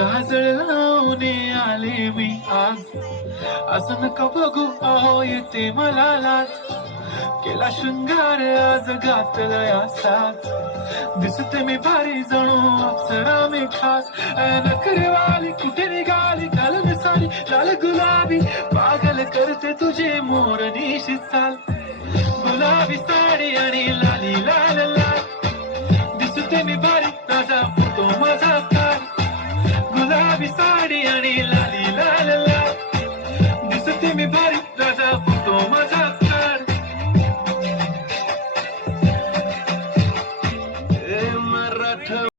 काजळ लावून आले मी आज, असं नका बघू अहो येते मला लाज. केला शृंगार आज घातला असाच, दिसते मी भारी जणू अप्सरा मी खास. नखरेवाली कुठे निघाली घालून साडी लाल गुलाबी, पागल करते तुझे मोरनीशी चाल. गुलाबी साडी आणि लाली लाल लाल, दिसते मी भारी ताजा फोटो माझा काल. गुलाबी साडी आणि लाली लाल लाल, दिसते मी भारी